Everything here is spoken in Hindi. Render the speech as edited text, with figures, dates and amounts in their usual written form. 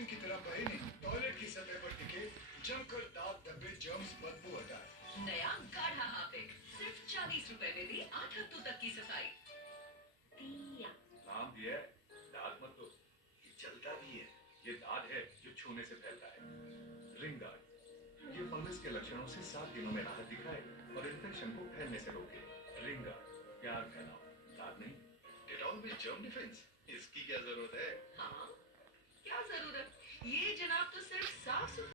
लोशन की तरह बहे नहीं, टॉयलेट की सतह पर टिके, जमकर दाग धब्बे जर्म्स बदबू हटाए। नया गाढ़ा हार्पिक सिर्फ 40 रुपए में भी 8 हफ्तों तक की सफाई। दिया नाम दिया है, दाद मत दो। ये चलता भी है। ये दाद है जो छूने से फैलता है। रिंग दाद। ये फंगस के लक्षणों से 7 दिनों में राहत दिखाए और इन्फेक्शन को फैलने से रोके। रिंग दाद, प्यार फैलाओ, दाद नहीं। डेटॉल में जर्म डिफेंस, इसकी क्या जरूरत है? हाँ, क्या जरूरत? ये जनाब तो सिर्फ साफ